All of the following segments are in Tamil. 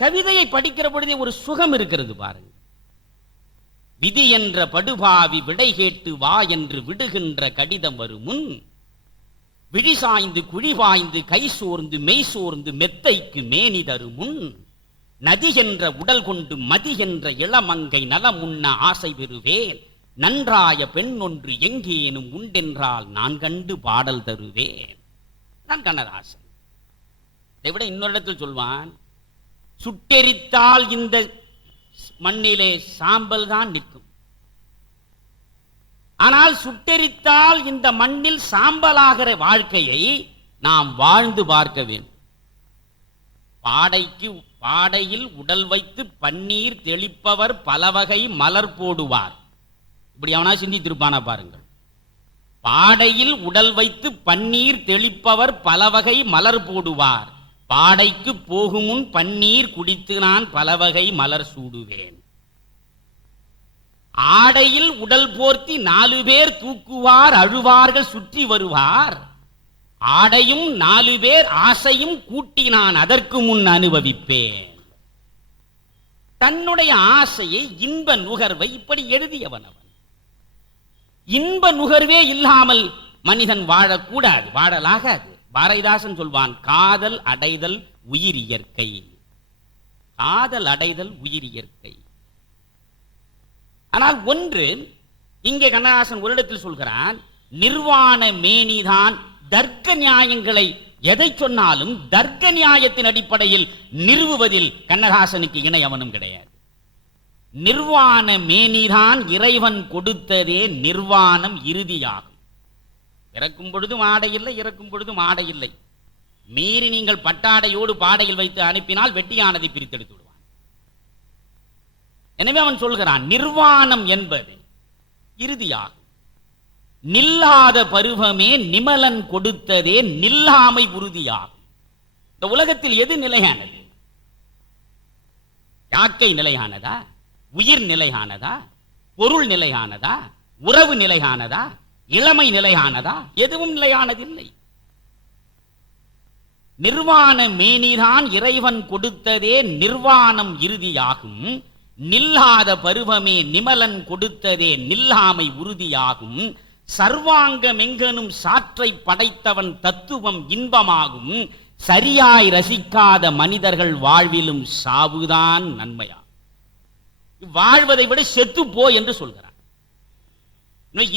கவிதையை படிக்கிற பொழுதே ஒரு சுகம் இருக்கிறது பாருங்க. விதி என்ற படுபாவி விடை கேட்டு வா என்று விடுகின்ற கடிதம் வரும் முன் விழி சாய்ந்து குழி பாய்ந்து கை சோர்ந்து மெய் சோர்ந்து மெத்தைக்கு மேனி தரும் முன் நதி என்ற உடல் கொண்டு மதி என்ற இளமங்கை நலமுண்ண ஆசை பெறுவேன். நன்றாய பெண் ஒன்று எங்கேனும் உண்டென்றால் நான் கண்டு பாடல் தருவேன். நான் கண்ணதாசன். இதை விட இன்னொரு இடத்தில் சொல்வான், சுட்டெரித்தால் இந்த மண்ணிலே சாம்பல் தான் நிற்கும், ஆனால் சுட்டெரித்தால் இந்த மண்ணில் சாம்பலாகிற வாழ்க்கையை நாம் வாழ்ந்து பார்க்க வேண்டும். பாடையில் உடல் வைத்து பன்னீர் தெளிப்பவர் பலவகை மலர் போடுவார். இப்படி அவனா சிந்தித்திருப்பானா பாருங்கள். பாடையில் உடல் வைத்து பன்னீர் தெளிப்பவர் பலவகை மலர் போடுவார். பாடைக்கு போகும் முன் பன்னீர் குடித்து நான் பலவகை மலர் சூடுவேன். ஆடையில் உடல் போர்த்தி 4 பேர் தூக்குவார், அழுவார்கள் சுற்றி வருவார். ஆடையும் 4 பேர் ஆசையும் கூட்டி நான் அதற்கு முன் அனுபவிப்பேன். தன்னுடைய ஆசையை, இன்ப நுகர்வை இப்படி எழுதியவன் அவன். இன்ப நுகர்வே இல்லாமல் மனிதன் வாழக்கூடாது, வாழலாகாது. பாரதிதாசன் சொல்வான், காதல் அடைதல் உயிர் இயற்கை. காதல் அடைதல் உயிர் இயற்கை. ஆனால் ஒன்று இங்கே கண்ணதாசன் ஒரு இடத்தில் சொல்கிறான், நிர்வாண மேனிதான் தர்க்க நியாயங்களை எதை சொன்னாலும் தர்க்க நியாயத்தின் அடிப்படையில் நிறுவுவதில் கண்ணதாசனுக்கு இணை அவனும் கிடையாது. நிர்வாண மேனிதான் இறைவன் கொடுத்ததே நிர்வாணம் இறுதியாகும். இறக்கும் பொழுதும் ஆடை இல்லை, இறக்கும் பொழுதும் ஆடை இல்லை. மீறி நீங்கள் பட்டாடையோடு பாடையில் வைத்து அனுப்பினால் வெட்டியானதை பிரித்தெடுத்து விடுவான். எனவே அவன் சொல்கிறான், நிர்வாணம் என்பது இறுதியாகும். நில்லாத பருவமே நிமலன் கொடுத்ததே நில்லாமை உறுதியாகும். இந்த உலகத்தில் எது நிலையானது? யாக்கை நிலையானதா? உயிர் நிலையானதா? பொருள் நிலையானதா? உறவு நிலையானதா? இளமை நிலையானதா? எதுவும் நிலையானதில்லை. நிர்வாண மேனிதான் இறைவன் கொடுத்ததே நிர்வாணம் இறுதியாகும். நில்லாத பருவமே நிமலன் கொடுத்ததே நில்லாமை உறுதியாகும். சர்வாங்கமெங்கனும் சாற்றை படைத்தவன் தத்துவம் இன்பமாகும். சரியாய் ரசிக்காத மனிதர்கள் வாழ்விலும் சாவுதான் நன்மையா. வாழ்வதை விட செத்து போ என்று சொல்கிறான்.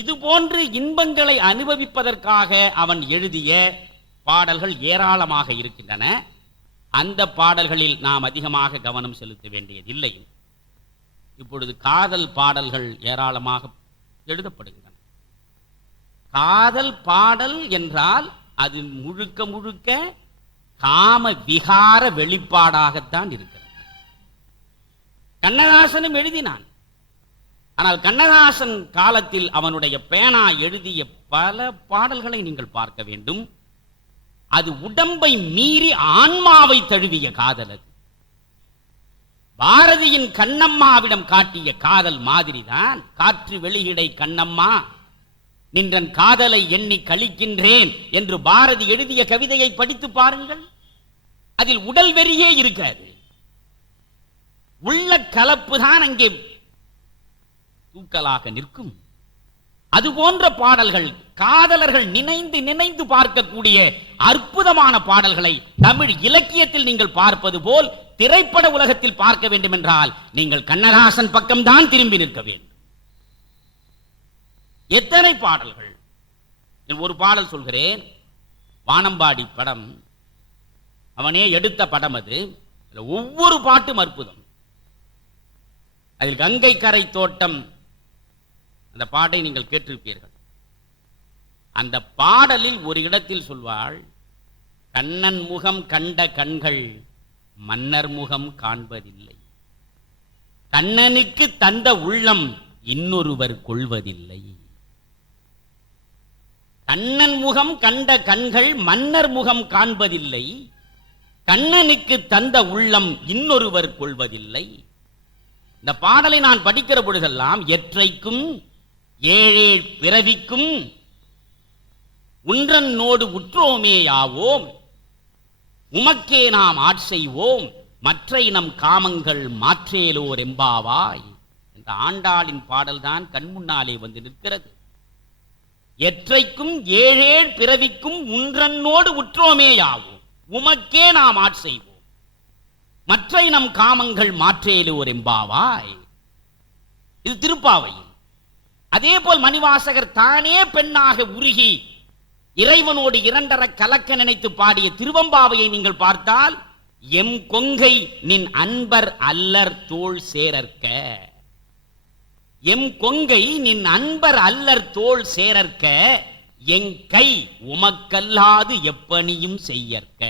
இது போன்று இன்பங்களை அனுபவிப்பதற்காக அவன் எழுதிய பாடல்கள் ஏராளமாக இருக்கின்றன. அந்த பாடல்களில் நாம் அதிகமாக கவனம் செலுத்த வேண்டியதில்லை. இப்பொழுது காதல் பாடல்கள் ஏராளமாக எழுதப்படுகின்றன. காதல் பாடல் என்றால் அது முழுக்க முழுக்க காம விகார வெளிப்பாடாகத்தான் இருக்கிறது. கண்ணதாசனும் எழுதினான். ஆனால் கண்ணதாசன் காலத்தில் அவனுடைய பேனா எழுதிய பல பாடல்களை நீங்கள் பார்க்க வேண்டும். அது உடம்பை மீறி ஆன்மாவை தழுவிய காதல். அது பாரதியின் கண்ணம்மாவிடம் காட்டிய காதல் மாதிரிதான். காற்று வெளியிடை கண்ணம்மா நின்றன் காதலை எண்ணி கழிக்கின்றேன் என்று பாரதி எழுதிய கவிதையை படித்து பாருங்கள். அதில் உடல் வெறியே இருக்காது. உள்ள கலப்பு தான் அங்கே தூக்கலாக நிற்கும். அது போன்ற பாடல்கள் காதலர்கள் நினைந்து நினைந்து பார்க்கக்கூடிய அற்புதமான பாடல்களை தமிழ் இலக்கியத்தில் நீங்கள் பார்ப்பது போல் திரைப்பட உலகத்தில் பார்க்க வேண்டும் என்றால் நீங்கள் கண்ணதாசன் பக்கம்தான் திரும்பி நிற்க வேண்டும். எத்தனை பாடல்கள்! ஒரு பாடல் சொல்கிறேன். வானம்பாடி படம், அவனே எடுத்த படம். அது ஒவ்வொரு பாட்டும் அற்புதம். அதில் கங்கை கரை தோட்டம், அந்த பாட்டை நீங்கள் கேட்டிருப்பீர்கள். அந்த பாடலில் ஒரு இடத்தில் சொல்வாள், கண்ணன் முகம் கண்ட கண்கள் மன்னர் முகம் காண்பதில்லை, கண்ணனுக்கு தந்த உள்ளம் இன்னொருவர் கொள்வதில்லை. கண்ணன் முகம் கண்ட கண்கள் மன்னர் முகம் காண்பதில்லை, கண்ணனுக்கு தந்த உள்ளம் இன்னொருவர் கொள்வதில்லை. இந்த பாடலை நான் படிக்கிற பொழுதெல்லாம் எற்றைக்கும் ஏழேழ் பிறவிக்கும் உன்றனோடு உற்றோமேயாவோம், உமக்கே நாம் ஆட்செய்வோம், மற்ற இனம் காமங்கள் மாற்றேலோர் எம்பாவாய் என்ற ஆண்டாளின் பாடல்தான் கண்முன்னாலே வந்து நிற்கிறது. எற்றைக்கும் ஏழேழ் பிறவிக்கும் உன்றன்னோடு உற்றோமேயாவோம், உமக்கே நாம் ஆட்செய்வோம், மற்ற இனம் காமங்கள் மாற்றேலோர் எம்பாவாய். இது திருப்பாவையில். அதே போல் மணிவாசகர் தானே பெண்ணாக உருகி இறைவனோடு இரண்டர கலக்க நினைத்து பாடிய திருவம்பாவையை நீங்கள் பார்த்தால், எம் கொங்கை நின் அன்பர் அல்லர் தோள் சேரற்க, எம் கொங்கை நின் அன்பர் அல்லர் தோள் சேரற்க, என் கை உமக்கல்லாது எப்பணியும் செய்யற்க.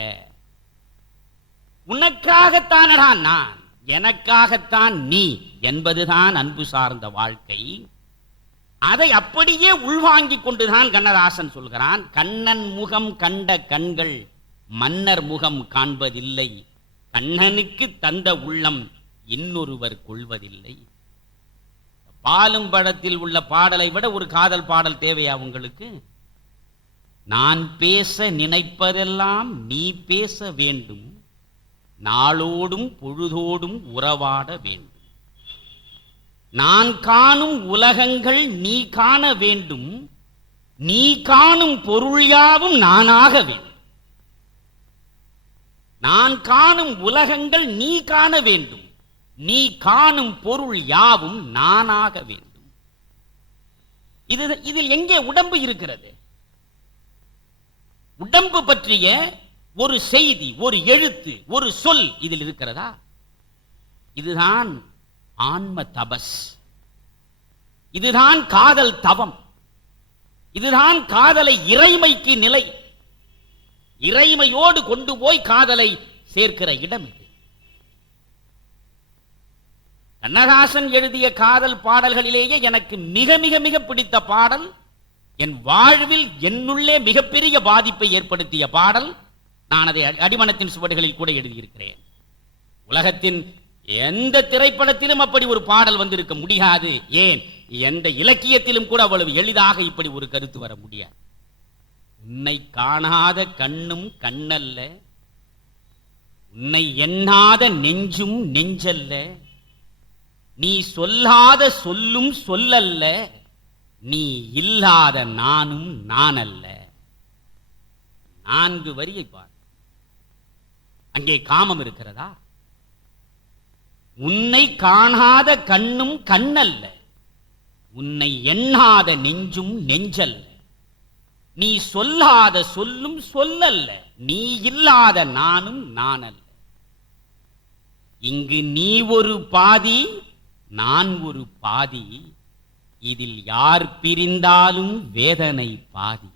உனக்காகத்தானடா நான், எனக்காகத்தான் நீ என்பதுதான் அன்பு சார்ந்த வாழ்க்கை. அதை அப்படியே உள்வாங்கிக் கொண்டுதான் கண்ணதாசன் சொல்கிறான், கண்ணன் முகம் கண்ட கண்கள் மன்னர் முகம் காண்பதில்லை, கண்ணனுக்கு தந்த உள்ளம் இன்னொருவர் கொள்வதில்லை. பாலும் படத்தில் உள்ள பாடலை விட ஒரு காதல் பாடல் தேவையா உங்களுக்கு? நான் பேச நினைப்பதெல்லாம் நீ பேச வேண்டும், நாளோடும் பொழுதோடும் உறவாட வேண்டும், நான் காணும் உலகங்கள் நீ காண வேண்டும், நீ காணும் பொருள் யாவும் நானாக வேண்டும். நான் காணும் உலகங்கள் நீ காண வேண்டும், நீ காணும் பொருள் யாவும் நானாக வேண்டும். இதில் எங்கே உடம்பு இருக்கிறது? உடம்பு பற்றிய ஒரு செய்தி, ஒரு எழுத்து, ஒரு சொல் இதில் இருக்கிறதா? இதுதான் ஆன்ம தபஸ், இதுதான் காதல் தவம், இதுதான் காதலை இறைமைக்கு நிலை, இறைமையோடு கொண்டு போய் காதலை சேர்க்கிற இடம் இது. கண்ணதாசன் எழுதிய காதல் பாடல்களிலேயே எனக்கு மிக மிக மிக பிடித்த பாடல், என் வாழ்வில் என்னுள்ளே மிகப்பெரிய பாதிப்பை ஏற்படுத்திய பாடல், நான் அதை அடிமனத்தின் சுவடுகளில் கூட எழுதியிருக்கிறேன். உலகத்தின் எந்த திரைப்படத்திலும் அப்படி ஒரு பாடல் வந்திருக்க முடியாது, ஏன் எந்த இலக்கியத்திலும் கூட அவ்வளவு எளிதாக இப்படி ஒரு கருத்து வர முடியாது. உன்னை காணாத கண்ணும் கண்ணல்ல, உன்னை எண்ணாத நெஞ்சும் நெஞ்சல்ல, நீ சொல்லாத சொல்லும் சொல்லல்ல, நீ இல்லாத நானும் நானல்ல. 4 வரியை பார். அங்கே காமம் இருக்கிறதா? உன்னை காணாத கண்ணும் கண்ணல்ல, உன்னை எண்ணாத நெஞ்சும் நெஞ்சல்ல, நீ சொல்லாத சொல்லும் சொல்லல்ல, நீ இல்லாத நானும் நானல்ல. இங்கு நீ ஒரு பாதி, நான் ஒரு பாதி, இதில் யார் பிரிந்தாலும் வேதனை பாதி.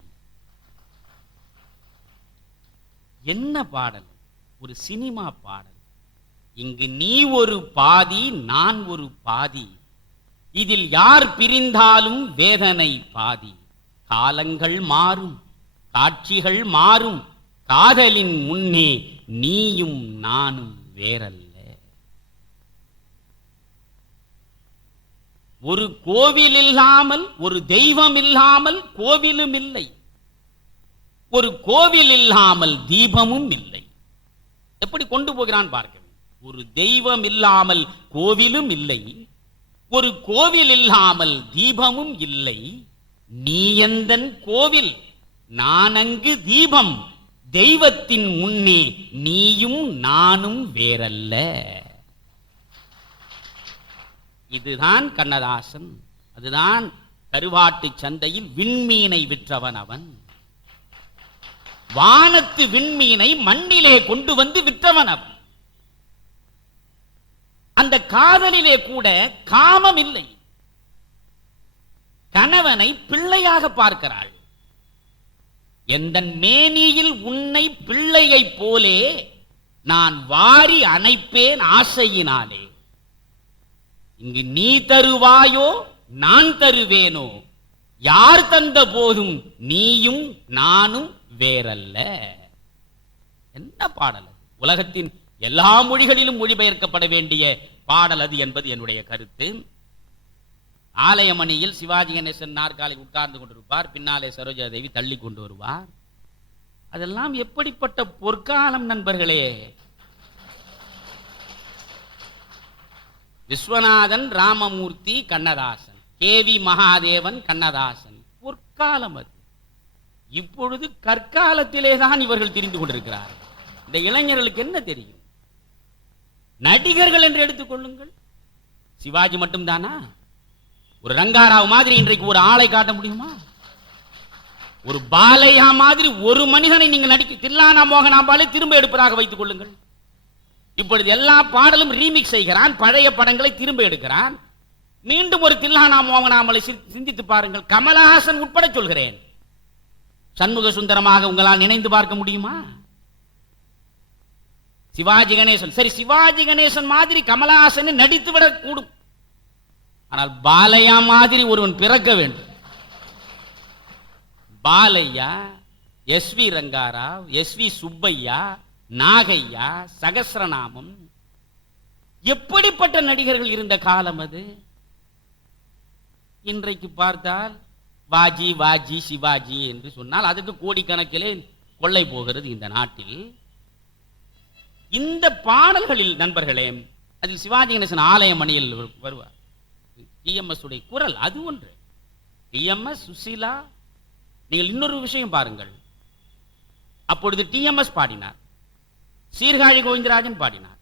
என்ன பாடல்? ஒரு சினிமா பாடல். இங்கு நீ ஒரு பாதி, நான் ஒரு பாதி, இதில் யார் பிரிந்தாலும் வேதனை பாதி. காலங்கள் மாறும், காட்சிகள் மாறும், காதலின் முன்னே நீயும் நானும் வேறல்ல. ஒரு கோவில் இல்லாமல், ஒரு தெய்வம் இல்லாமல் கோவிலும் இல்லை, ஒரு கோவில் இல்லாமல் தீபமும் இல்லை. எப்படி கொண்டு போகிறான் பார்க்க. ஒரு தெய்வம் இல்லாமல் கோவிலும் இல்லை, ஒரு கோவில் இல்லாமல் தீபமும் இல்லை, நீ எந்தன் கோவில், நான் அங்கு தீபம், தெய்வத்தின் முன்னே நீயும் நானும் வேறல்ல. இதுதான் கண்ணதாசன். அதுதான் கருவாட்டு சந்தையில் விண்மீனை விற்றவன் அவன். வானத்து விண்மீனை மண்ணிலே கொண்டு வந்து விற்றவன் அவன். அந்த காதலிலே கூட காமம் இல்லை. கணவனை பிள்ளையாக பார்க்கிறாள். எந்தன் மேனியில் உன்னை பிள்ளையைப் போலே நான் வாரி அணைப்பேன் ஆசையினாலே. இங்கு நீ தருவாயோ நான் தருவேனோ, யார் தந்த போதும் நீயும் நானும் வேறல்ல. என்ன பாடல்! உலகத்தின் எல்லா மொழிகளிலும் மொழிபெயர்க்கப்பட வேண்டிய பாடல் அது என்பது என்னுடைய கருத்து. ஆலயமணியில் சிவாஜி கணேசன் நாற்காலில் உட்கார்ந்து கொண்டிருப்பார், பின்னாலே சரோஜா தேவி தள்ளி கொண்டு வருவார். அதெல்லாம் எப்படிப்பட்ட பொற்காலம் நண்பர்களே! விஸ்வநாதன் ராமமூர்த்தி கண்ணதாசன், கேவி மகாதேவன் கண்ணதாசன். பொற்காலம் அது. இப்பொழுது கற்காலத்திலே தான் இவர்கள் தெரிந்து கொண்டிருக்கிறார்கள். இந்த இளைஞர்களுக்கு என்ன தெரியும்? நடிகர்கள் என்று எடுத்துக்கொள்ளுங்கள். சிவாஜி மட்டும் தானா? ஒரு ரங்காராவ் மாதிரி இன்றைக்கு ஒரு ஆளை காட்ட முடியுமா? ஒரு பாலையா மாதிரி ஒரு மனிதனை நீங்கள் நடிக்க தில்லானா மோகனாம்பாலை திரும்ப எடுப்பதாக வைத்துக் கொள்ளுங்கள். இப்பொழுது எல்லா பாடலும் ரீமிக்ஸ் செய்கிறான், பழைய படங்களை திரும்ப எடுக்கிறான். மீண்டும் ஒரு தில்லானா மோகனாம்பாலை சிந்தித்து பாருங்கள். கமலஹாசன் உட்பட சொல்கிறேன். சண்முக சுந்தரமாக உங்களால் நினைந்து பார்க்க முடியுமா? சிவாஜி கணேசன், சரி, சிவாஜி கணேசன் மாதிரி கமலஹாசன் நடித்து விட கூடும். ஆனால் பாலையா மாதிரி ஒருவன் பிறக்க வேண்டும். பாலையா, எஸ்.வி. ரங்காராவ், எஸ்.வி. சுப்பையா, நாகையா, சகஸ்ரநாமம், எப்படிப்பட்ட நடிகர்கள் இருந்த காலம் அது. இன்றைக்கு பார்த்தால் வாஜி வாஜி சிவாஜி என்று சொன்னால் அதுக்கு கோடிக்கணக்கிலே கொள்ளை போகிறது இந்த நாட்டில். இந்த பாடல்களில் நண்பர்களே, அதில் சிவாஜி கணேசன் ஆலய மணியில் வருவார். டிஎம்எஸ் உடைய குரல் அது ஒன்று. டிஎம்எஸ், சுசீலா. நீங்கள் இன்னொரு விஷயம் பாருங்கள். அப்பொழுது டிஎம்எஸ் பாடினார், சீர்காழி கோவிந்தராஜன் பாடினார்,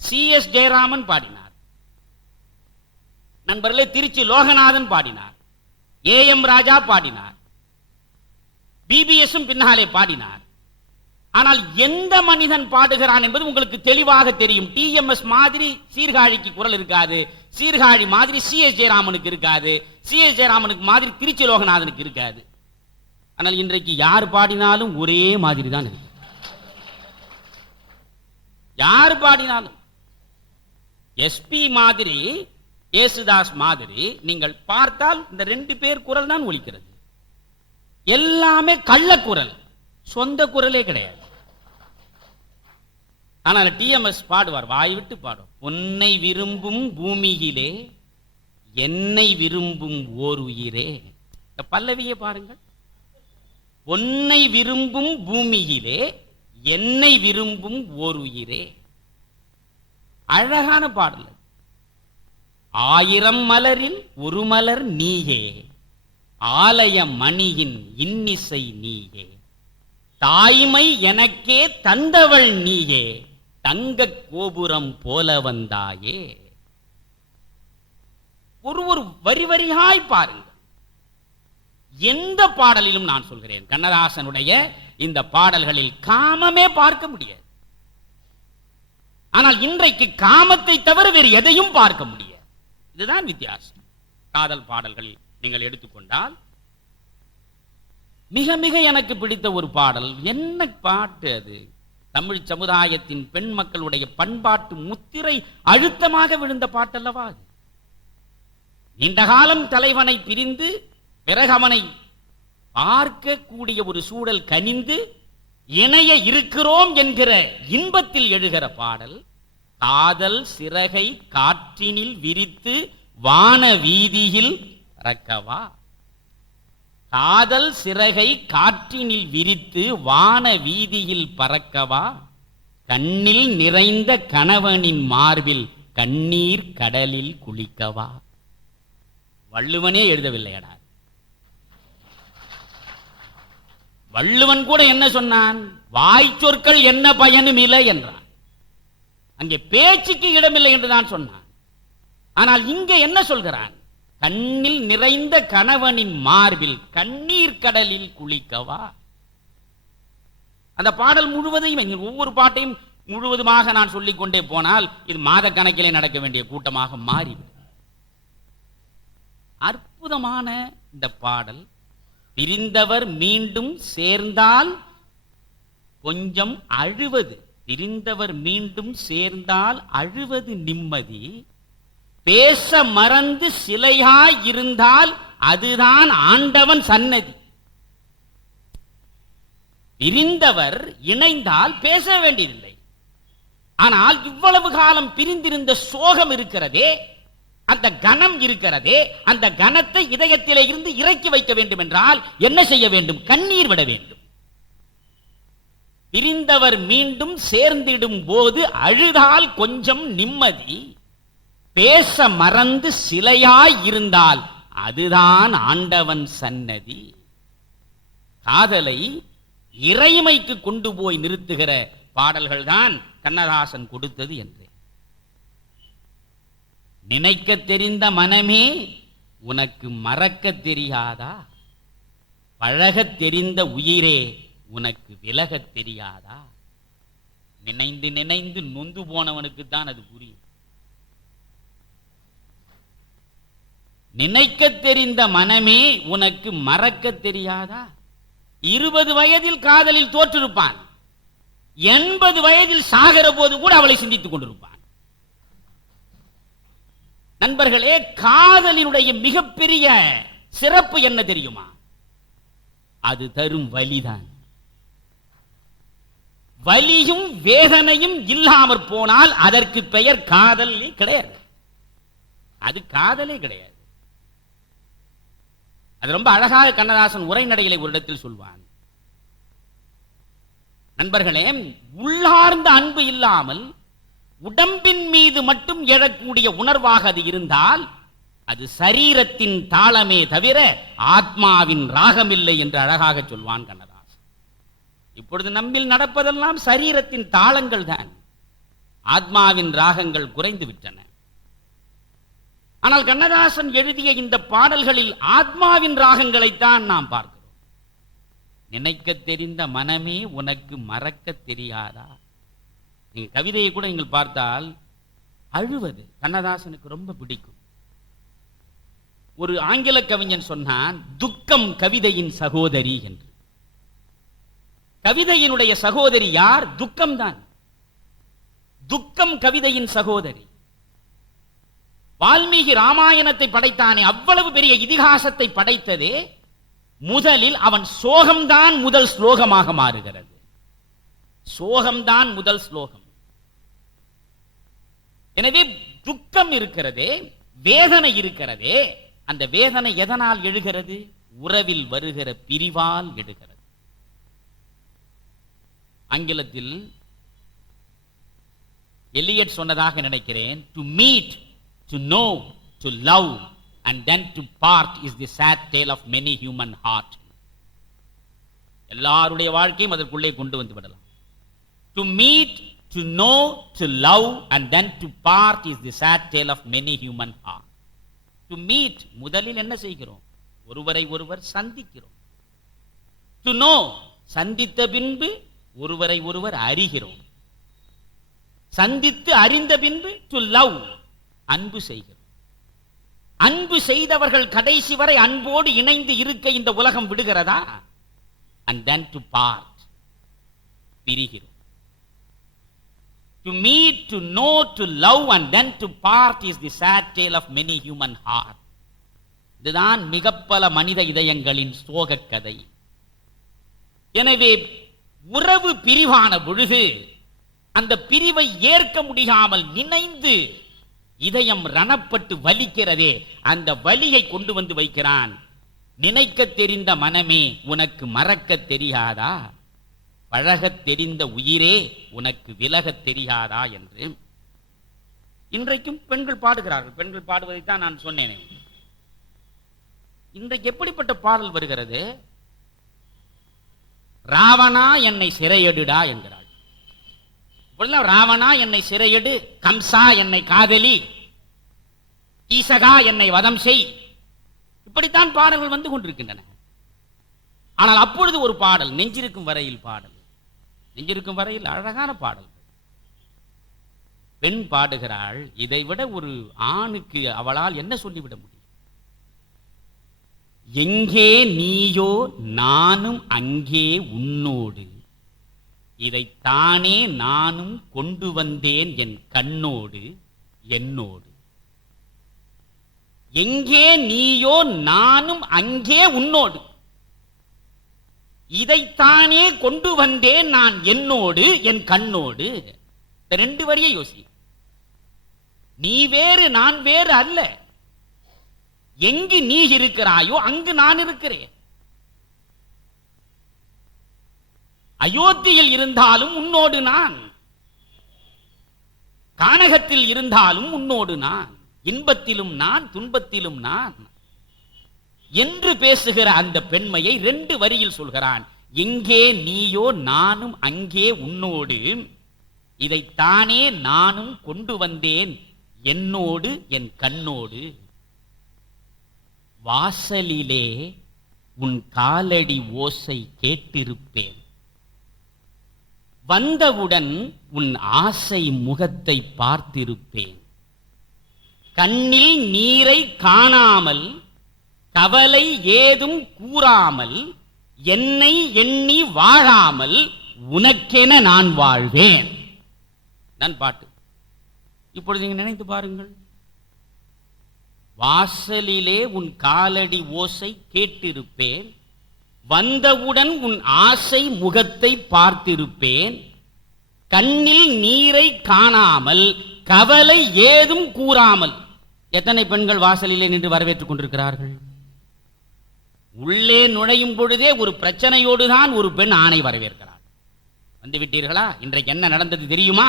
சி.எஸ். ஜெயராமன் பாடினார், நண்பர்களே திருச்சி லோகநாதன் பாடினார், ஏ.எம். ராஜா பாடினார், பிபிஎஸும் பின்னாலே பாடினார். ஆனால் எந்த மனிதன் பாடுகிறான் என்பது உங்களுக்கு தெளிவாக தெரியும். டிஎம்எஸ் மாதிரி சீர்காழிக்கு குரல் இருக்காது, சீர்காழி மாதிரி சி.எஸ். ஜெயராமனுக்கு இருக்காது, சி.எஸ். ஜெயராமனுக்கு மாதிரி திருச்சி லோகநாதனுக்கு இருக்காது. ஆனால் இன்றைக்கு யார் பாடினாலும் ஒரே மாதிரி தான் இருக்கு. யார் பாடினாலும் எஸ்பி மாதிரி, ஏசுதாஸ் மாதிரி நீங்கள் பார்த்தால் இந்த ரெண்டு பேர் குரல் தான் ஒலிக்கிறது. எல்லாமே கள்ள குரல், சொந்த குரலே கிடையாது. ஆனால் டிஎம்எஸ் பாடுவார், வாய் விட்டு பாடும். பொன்னை விரும்பும் பூமியிலே என்னை விரும்பும் ஓர் உயிரே. இந்த பல்லவியை பாருங்கள். பொன்னை விரும்பும் பூமியிலே என்னை விரும்பும் ஓர் உயிரே. அழகான பாடல். ஆயிரம் மலரில் ஒரு மலர் நீயே, ஆலய மணியின் இன்னிசை நீயே, தாய்மை எனக்கே தந்தவள் நீயே, தங்க கோபுரம் போல வந்தாயே. ஒரு வரி வரியாய் பாருங்கள். எந்த பாடலிலும் நான் சொல்கிறேன், கண்ணதாசனுடைய இந்த பாடல்களில் காமமே பார்க்க முடியாது. ஆனால் இன்றைக்கு காமத்தை தவிர வேறு எதையும் பார்க்க முடியாது. இதுதான் வித்தியாசம். காதல் பாடல்கள் நீங்கள் எடுத்துக்கொண்டால் மிக மிக எனக்கு பிடித்த ஒரு பாடல். என்ன பாட்டு அது? தமிழ் சமுதாயத்தின் பெண் மக்களுடைய பண்பாட்டு முத்திரை அழுத்தமாக விழுந்த பாட்டல்லவா அது. நீண்ட காலம் தலைவனை பிரிந்து பிறகு அவனை பார்க்கக்கூடிய ஒரு சூழல் கனிந்து இணைய இருக்கிறோம் என்கிற இன்பத்தில் எழுகிற பாடல். காதல் சிறகை காற்றினில் விரித்து வான வீதியில் பறக்கவா. காதல் சிறகை காற்றினில் விரித்து வான வீதியில் பறக்கவா, கண்ணில் நிறைந்த கணவனின் மார்பில் கண்ணீர் கடலில் குளிக்கவா. வள்ளுவனே எழுதவில்லையடா. வள்ளுவன் கூட என்ன சொன்னான்? வாய் சொற்கள் என்ன பயனும் இல்லை என்றான். அங்கே பேச்சுக்கு இடமில்லை என்றுதான் சொன்னான். ஆனால் இங்கே என்ன சொல்கிறான்? கண்ணில் நிறைந்த கணவனின் மார்பில் கண்ணீர் கடலில் குளிக்கவா. அந்த பாடல் முழுவதையும், ஒவ்வொரு பாட்டையும் முழுவதுமாக நான் சொல்லிக் கொண்டே போனால் இது மாத கணக்கிலே நடக்க வேண்டிய கூட்டமாக மாறிவிடும். அற்புதமான இந்த பாடல். பிரிந்தவர் மீண்டும் சேர்ந்தால் கொஞ்சம் அழுவது, பிரிந்தவர் மீண்டும் சேர்ந்தால் அழுவது நிம்மதி, பேச மறந்து சிலையாய் இருந்தால் அதுதான் ஆண்டவன் சன்னதி. பிரிந்தவர் இணைந்தால் பேச வேண்டியதில்லை. ஆனால் இவ்வளவு காலம் பிரிந்திருந்த சோகம் இருக்கிறதே, அந்த கனம் இருக்கிறதே, அந்த கனத்தை இதயத்திலே இருந்து இறக்கி வைக்க வேண்டும் என்றால் என்ன செய்ய வேண்டும்? கண்ணீர் விட வேண்டும். பிரிந்தவர் மீண்டும் சேர்ந்திடும் போது அழுதால் கொஞ்சம் நிம்மதி, பேச மறந்து சிலையாய் இருந்தால் அதுதான் ஆண்டவன் சன்னதி. காதலை இறைமைக்கு கொண்டு போய் நிறுத்துகிற பாடல்கள் தான் கண்ணதாசன் கொடுத்தது என்று. நினைக்க தெரிந்த மனமே உனக்கு மறக்க தெரியாதா, பழகத் தெரிந்த உயிரே உனக்கு விலகத் தெரியாதா. நினைந்து நினைந்து நொந்து போனவனுக்கு தான் அது புரியும். நினைக்க தெரிந்த மனமே உனக்கு மறக்க தெரியாதா. 20 வயதில் காதலில் தோற்றிருப்பான், 80 வயதில் சாகிற போது கூட அவளை சிந்தித்துக் கொண்டிருப்பான். நண்பர்களே, காதலினுடைய மிகப்பெரிய சிறப்பு என்ன தெரியுமா? அது தரும் வலிதான். வலியும் வேதனையும் இல்லாமற் போனால் அதற்கு பெயர் காதல் கிடையாது. அது காதலே கிடையாது. அது ரொம்ப அழகாக கண்ணதாசன் உரைநடையிலே ஒரு இடத்தில் சொல்வான். நண்பர்களே, உள்ளார்ந்த அன்பு இல்லாமல் உடம்பின் மீது மட்டும் எழக்கூடிய உணர்வாக அது இருந்தால் அது சரீரத்தின் தாளமே தவிர ஆத்மாவின் ராகமில்லை என்று அழகாக சொல்வான் கண்ணதாசன். இப்பொழுது நம்மில் நடப்பதெல்லாம் சரீரத்தின் தாளங்கள் தான், ஆத்மாவின் ராகங்கள் குறைந்து விட்டன. ஆனால் கண்ணதாசன் எழுதிய இந்த பாடல்களில் ஆத்மாவின் ராகங்களைத்தான் நாம் பார்க்கிறோம். நினைக்க தெரிந்த மனமே உனக்கு மறக்க தெரியாதா. நீங்க கவிதையை கூட நீங்கள் பார்த்தால் அழுவது கண்ணதாசனுக்கு ரொம்ப பிடிக்கும். ஒரு ஆங்கில கவிஞன் சொன்னான், துக்கம் கவிதையின் சகோதரி என்று. கவிதையினுடைய சகோதரி யார்? துக்கம் தான். துக்கம் கவிதையின் சகோதரி. வால்மீகி ராமாயணத்தை படைத்தானே, அவ்வளவு பெரிய இதிகாசத்தை படைத்ததே முதலில் அவன் சோகம்தான் முதல் ஸ்லோகமாக மாறுகிறது. சோகம்தான் முதல் ஸ்லோகம். எனவே துக்கம் இருக்கிறதே, வேதனை இருக்கிறதே, அந்த வேதனை எதனால் எழுகிறது? உறவில் வருகிற பிரிவால் எழுகிறது. ஆங்கிலத்தில் எலியட் சொன்னதாக நினைக்கிறேன், to meet, to know, to love, and then to part is the sad tale of many human heart. எல்லாருடைய வாழ்க்கையும் அதற்குள்ளே கொண்டு வந்து விடலாம். To meet, to know, to love, and then to part is the sad tale of many human heart. To meet, முதலில் என்ன செய்கிறோம்? ஒருவரை ஒருவர் சந்திக்கிறோம். To know, சந்தித்த பின்பு ஒருவரை ஒருவர் அறிகிறோம். சந்தித்து அறிந்த பின்பு to love, அன்பு செய்கிறோம். அன்பு செய்தவர்கள் கடைசி வரை அன்போடு இணைந்து இருக்க இந்த உலகம் விடுகிறதா? And then to part, பிரிகிறோம். To meet, to know, to love, and then to part is the sad tale of many human heart. இதுதான் மிகப்பல மனித இதயங்களின் சோக கதை. எனவே உறவு பிரிவான பொழுது அந்த பிரிவை ஏற்க முடியாமல் நினைந்து இதயம் ரணப்பட்டு வலிக்கிறதே, அந்த வலியை கொண்டு வந்து வைக்கிறான். நினைக்க தெரிந்த மனமே உனக்கு மறக்க தெரியாதா, பழகத் தெரிந்த உயிரே உனக்கு விலகத் தெரியாதா என்று. இன்றைக்கும் பெண்கள் பாடுகிறார்கள். பெண்கள் பாடுவதைத்தான் நான் சொன்னேனே. இன்றைக்கு எப்படிப்பட்ட பாடல் வருகிறது? ராவணா என்னை சிறையெடுடா என்கிறாள். ராவணா என்னை சிறையெடு, கம்சா என்னை காதலி, ஈசகா என்னை வதம் செய், இப்படித்தான் பாடல்கள் வந்து கொண்டிருக்கின்றன. ஆனால் அப்பொழுது ஒரு பாடல், நெஞ்சிருக்கும் வரையில் பாடல், நெஞ்சிருக்கும் வரையில் அழகான பாடல். பெண் பாடுகிறாள். இதை விட ஒரு ஆணுக்கு அவளால் என்ன சொல்லிவிட முடியும்? எங்கே நீயோ நானும் அங்கே உன்னோடு, இதைத்தானே நானும் கொண்டு வந்தேன் என் கண்ணோடு என்னோடு. எங்கே நீயோ நானும் அங்கே உன்னோடு, இதைத்தானே கொண்டு வந்தேன் நான் என்னோடு என் கண்ணோடு. இந்த 2 வரியை யோசி. நீ வேறு நான் வேறு அல்ல. எங்கு நீ இருக்கிறாயோ அங்கு நான் இருக்கிறேன். அயோத்தியில் இருந்தாலும் உன்னோடு நான், கானகத்தில் இருந்தாலும் உன்னோடு நான். இன்பத்திலும் நான், துன்பத்திலும் நான் என்று பேசுகிற அந்த பெண்மையை 2 வரியில் சொல்கிறான். எங்கே நீயோ நானும் அங்கே உன்னோடு, இதைத்தானே நானும் கொண்டு வந்தேன் என்னோடு என் கண்ணோடு. வாசலிலே உன் காலடி ஓசை கேட்டிருப்பேன், வந்தவுடன் உன் ஆசை முகத்தை பார்த்திருப்பேன். கண்ணில் நீரை காணாமல் கவலை ஏதும் கூறாமல் என்னை எண்ணி வாழாமல் உனக்கென நான் வாழ்வேன். நான் பாட்டு. இப்பொழுது நீங்க நினைத்து பாருங்கள். வாசலிலே உன் காலடி ஓசை கேட்டிருப்பேன், வந்தவுடன் உன் ஆசை முகத்தை பார்த்திருப்பேன். கண்ணில் நீரை காணாமல் கவலை ஏதும் கூறாமல். எத்தனை பெண்கள் வாசலிலே நின்று வரவேற்றுக் கொண்டிருக்கிறார்கள்? உள்ளே நுழையும் பொழுதே ஒரு பிரச்சனையோடுதான் ஒரு பெண் ஆணை வரவேற்கிறாள். வந்து விட்டீர்களா, இன்றைக்கு என்ன நடந்தது தெரியுமா,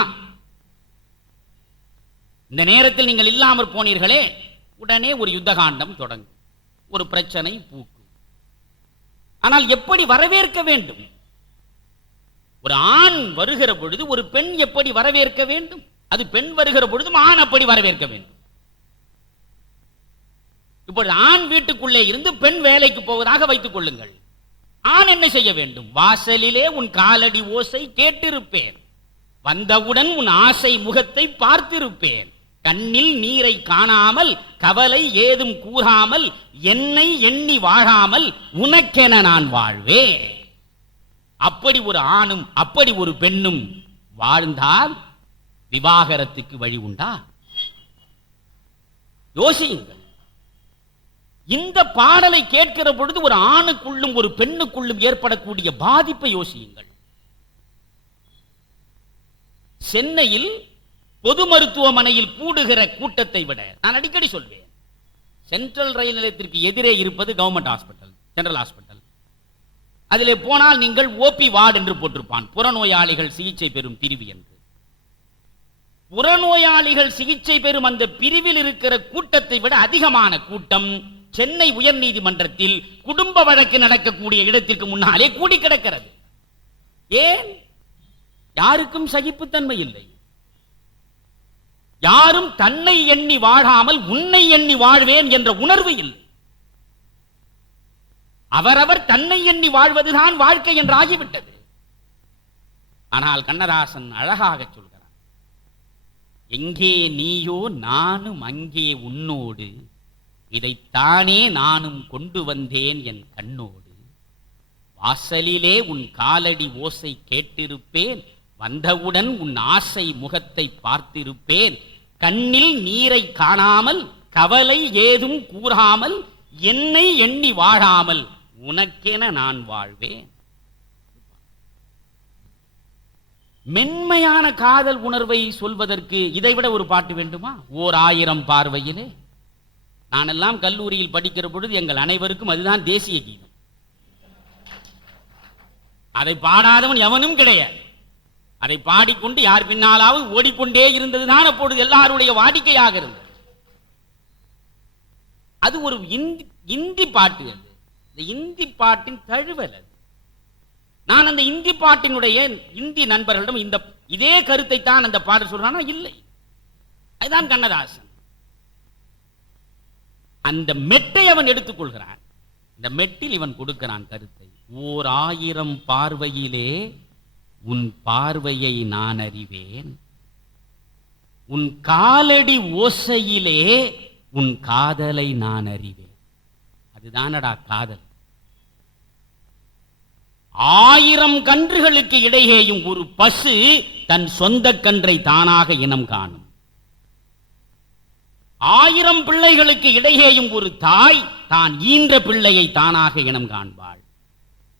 இந்த நேரத்தில் நீங்கள் இல்லாமற் போனீர்களே, உடனே ஒரு யுத்தகாண்டம் தொடங்கும், ஒரு பிரச்சனை பூக்கும். ஆனால் எப்படி வரவேற்க வேண்டும்? ஒரு ஆண் வருகிற பொழுது ஒரு பெண் எப்படி வரவேற்க வேண்டும்? அது பெண் வருகிற பொழுதும் ஆண் அப்படி வரவேற்க வேண்டும். இப்பொழுது ஆண் வீட்டுக்குள்ளே இருந்து பெண் வேலைக்கு போவதாக வைத்துக் கொள்ளுங்கள். ஆண் என்ன செய்ய வேண்டும்? வாசலிலே உன் காலடி ஓசை கேட்டிருப்பேன், வந்தவுடன் உன் ஆசை முகத்தை பார்த்திருப்பேன். கண்ணில் நீரை காணாமல் கவலை ஏதும் கூறாமல் என்னை எண்ணி வாழாமல் உனக்கென நான் வாழ்வேன். அப்படி ஒரு ஆணும் அப்படி ஒரு பெண்ணும் வாழ்ந்தால் விவாகரத்துக்கு வழி உண்டா? யோசியுங்கள். இந்த பாடலை கேட்கிற பொழுது ஒரு ஆணுக்குள்ளும் ஒரு பெண்ணுக்குள்ளும் ஏற்படக்கூடிய பாதிப்பை யோசியுங்கள். சென்னையில் பொது மருத்துவமனையில் கூடுகிற கூட்டத்தை விட, நான் அடிக்கடி சொல்வேன், சென்ட்ரல் ரயில் நிலையத்திற்கு எதிரே இருப்பது கவர்மெண்ட் ஹாஸ்பிட்டல், ஜெனரல் ஹாஸ்பிட்டல். அதிலே போனால் நீங்கள் ஓபி வார்டு என்று போட்டிருப்பான், புறநோயாளிகள் சிகிச்சை பெறும் பிரிவு என்று. புறநோயாளிகள் சிகிச்சை பெறும் அந்த பிரிவில் இருக்கிற கூட்டத்தை விட அதிகமான கூட்டம் சென்னை உயர்நீதிமன்றத்தில் குடும்ப வழக்கு நடக்கக்கூடிய இடத்திற்கு முன்னாலே கூடி கிடக்கிறது. ஏன்? யாருக்கும் சகிப்புத்தன்மை இல்லை. யாரும் தன்னை எண்ணி வாழாமல் உன்னை எண்ணி வாழ்வேன் என்ற உணர்வு இல்லை. அவரவர் தன்னை எண்ணி வாழ்வதுதான் வாழ்க்கை என்று ஆகிவிட்டது. ஆனால் கண்ணதாசன் அழகாக சொல்கிறார், எங்கே நீயோ நானும் அங்கே உன்னோடு, இதைத்தானே நானும் கொண்டு வந்தேன் என் கண்ணோடு. வாசலிலே உன் காலடி ஓசை கேட்டிருப்பேன், வந்தவுடன் உன் ஆசை முகத்தை பார்த்திருப்பேன். கண்ணில் நீரை காணாமல் கவலை ஏதும் கூறாமல் என்னை எண்ணி வாழாமல் உனக்கென நான் வாழ்வேன். மென்மையான காதல் உணர்வை சொல்வதற்கு இதைவிட ஒரு பாட்டு வேண்டுமா? ஓர் ஆயிரம் பார்வையிலே. நானெல்லாம் கல்லூரியில் படிக்கிற பொழுது எங்கள் அனைவருக்கும் அதுதான் தேசிய கீதம். அதை பாடாதவன் எவனும் கிடையாது. அதை பாடிக்கொண்டு யார் பின்னாலாவது ஓடிக்கொண்டே இருந்ததுதான் அப்பொழுது எல்லாருடைய வாடிக்கையாக இருந்தது. அது ஒரு இந்தி பாட்டு. அது இந்த இந்தி பாட்டின் தழுவல். அது நான் அந்த இந்தி பாட்டினுடைய இந்தி நண்பர்களிடம் இதே கருத்தை தான் அந்த பாடல் சொல்றானா? இல்லை. அதுதான் கண்ணதாசன். அந்த மெட்டை அவன் எடுத்துக்கொள்கிறான். இந்த மெட்டில் இவன் கொடுக்கிறான் கருத்தை. ஓர் ஆயிரம் பார்வையிலே உன் பார்வையை நான் அறிவேன், உன் காலடி ஓசையிலே உன் காதலை நான் அறிவேன். அதுதானடா காதல். 1000 கன்றுகளுக்கு இடையேயும் ஒரு பசு தன் சொந்த கன்றை தானாக இனம் காணும். 1000 பிள்ளைகளுக்கு இடையேயும் ஒரு தாய் தான் ஈன்ற பிள்ளையை தானாக இனம் காண்பாள்.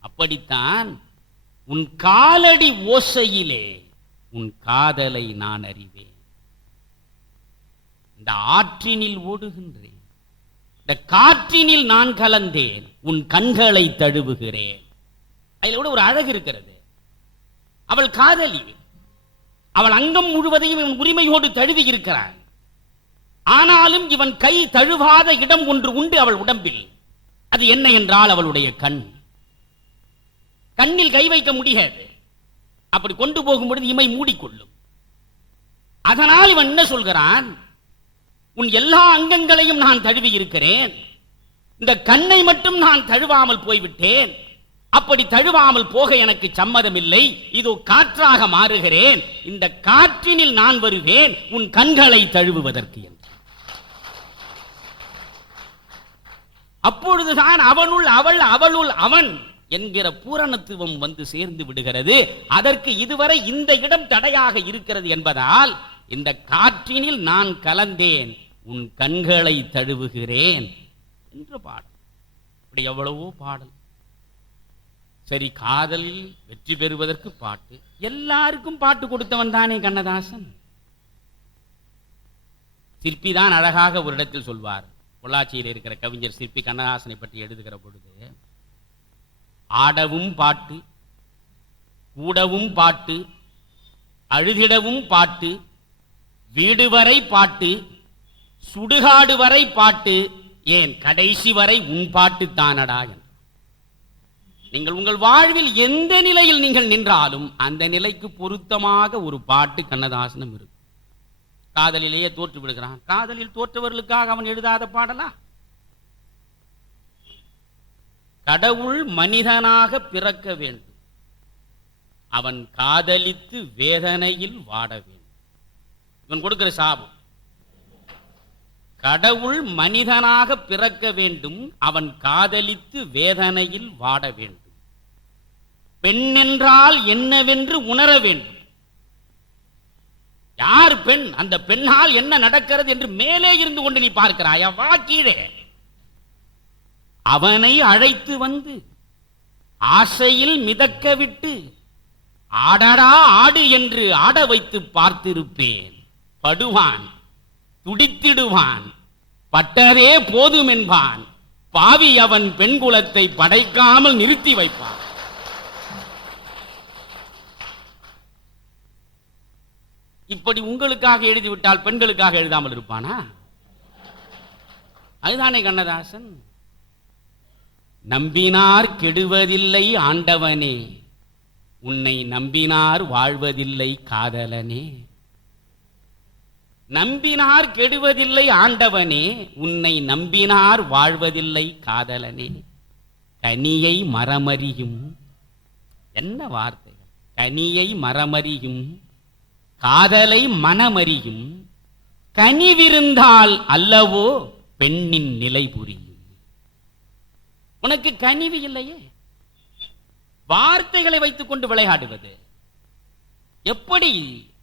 அப்படித்தான் உன் காலடி ஓசையிலே உன் காதலை நான் அறிவேன். இந்த ஆற்றினில் ஓடுகின்றேன், இந்த காற்றினில் நான் கலந்தேன், உன் கண்களை தழுவுகிறேன். அதில் ஒரு அழகு இருக்கிறது. அவள் காதலி, அவள் அங்கம் முழுவதையும் இவன் உரிமையோடு தழுவி இருக்கிறான். ஆனாலும் இவன் கை தழுவாத இடம் ஒன்று உண்டு அவள் உடம்பில். அது என்ன என்றால் அவளுடைய கண். கண்ணில் கை வைக்க முடியாது. அப்படி கொண்டு போகும்பொழுது இமை மூடிக்கொள்ளும். அதனால் இவன் என்ன சொல்கிறான், உன் எல்லா அங்கங்களையும் நான் தழுவி இருக்கிறேன், இந்த கண்ணை மட்டும் நான் தழுவாமல் போய்விட்டேன். அப்படி தழுவாமல் போக எனக்கு சம்மதம் இல்லை. இதோ காற்றாக மாறுகிறேன், இந்த காற்றினில் நான் வருவேன் உன் கண்களை தழுவுவதற்கு என்று. அப்பொழுதுதான் அவனுள் அவள் அவளுள் அவன் என்கிற பூரணத்துவம் வந்து சேர்ந்து விடுகிறது. அதற்கு இதுவரை இந்த இடம் தடையாக இருக்கிறது என்பதால் இந்த காற்றினில் நான் கலந்தேன், உன் கண்களை தழுவுகிறேன் என்று பாடல். இப்படி எவ்வளவோ பாடல். சரி, காதலில் வெற்றி பெறுவதற்கு பாட்டு. எல்லாருக்கும் பாட்டு கொடுத்தவன் தானே கண்ணதாசன். சிற்பி தான் அழகாக ஒரு இடத்தில் சொல்வார். பொள்ளாச்சியில் இருக்கிற கவிஞர் சிற்பி கண்ணதாசனை பற்றி எழுதுகிற பொழுது, ஆடவும் பாட்டு, கூடவும் பாட்டு, அழுதிடவும் பாட்டு, வீடு வரை பாட்டு, சுடுகாடு வரை பாட்டு, ஏன் கடைசி வரை உன் பாட்டு தானடா என்று. நீங்கள் உங்கள் வாழ்வில் எந்த நிலையில் நீங்கள் நின்றாலும் அந்த நிலைக்கு பொருத்தமாக ஒரு பாட்டு கண்ணதாசனும் இருக்கும். காதலிலேயே தோற்று விடுகிறான். காதலில் தோற்றவர்களுக்காக அவன் எழுதாத பாடலா? கடவுள் மனிதனாக பிறக்க வேண்டும், அவன் காதலித்து வேதனையில் வாட வேண்டும். இவன் கொடுக்கிற சாபம். கடவுள் மனிதனாக பிறக்க வேண்டும், அவன் காதலித்து வேதனையில் வாட வேண்டும். பெண் என்றால் என்னவென்று உணர வேண்டும். யார் பெண், அந்த பெண்ணால் என்ன நடக்கிறது என்று மேலே இருந்து கொண்டு நீ பார்க்கிறாயா? வா கீழே. அவனை அழைத்து வந்து ஆசையில் மிதக்க விட்டு ஆடடா ஆடு என்று ஆட வைத்து பார்த்திருப்பேன். படுவான், துடித்திடுவான், பட்டதே போதும் என்பான். பாவி அவன் பெண்குலத்தை படைக்காமல் நிறுத்தி வைப்பான். இப்படி உங்களுக்காக எழுதிவிட்டால் பெண்களுக்காக எழுதாமல் இருப்பானா? அதுதானே கண்ணதாசன். நம்பினார் கெடுவதில்லை ஆண்டவனே, உன்னை நம்பினார் வாழ்வதில்லை காதலனே. நம்பினார் கெடுவதில்லை ஆண்டவனே, உன்னை நம்பினார் வாழ்வதில்லை காதலனே. கனியை மரமறியும், என்ன வார்த்தைகள்! கனியை மரமறியும், காதலை மனமறியும், கனிவிருந்தால் அல்லவோ பெண்ணின் நிலை புரியும். உனக்கு கனிவு இல்லையே, வார்த்தைகளை வைத்துக் கொண்டு விளையாடுவது எப்படி?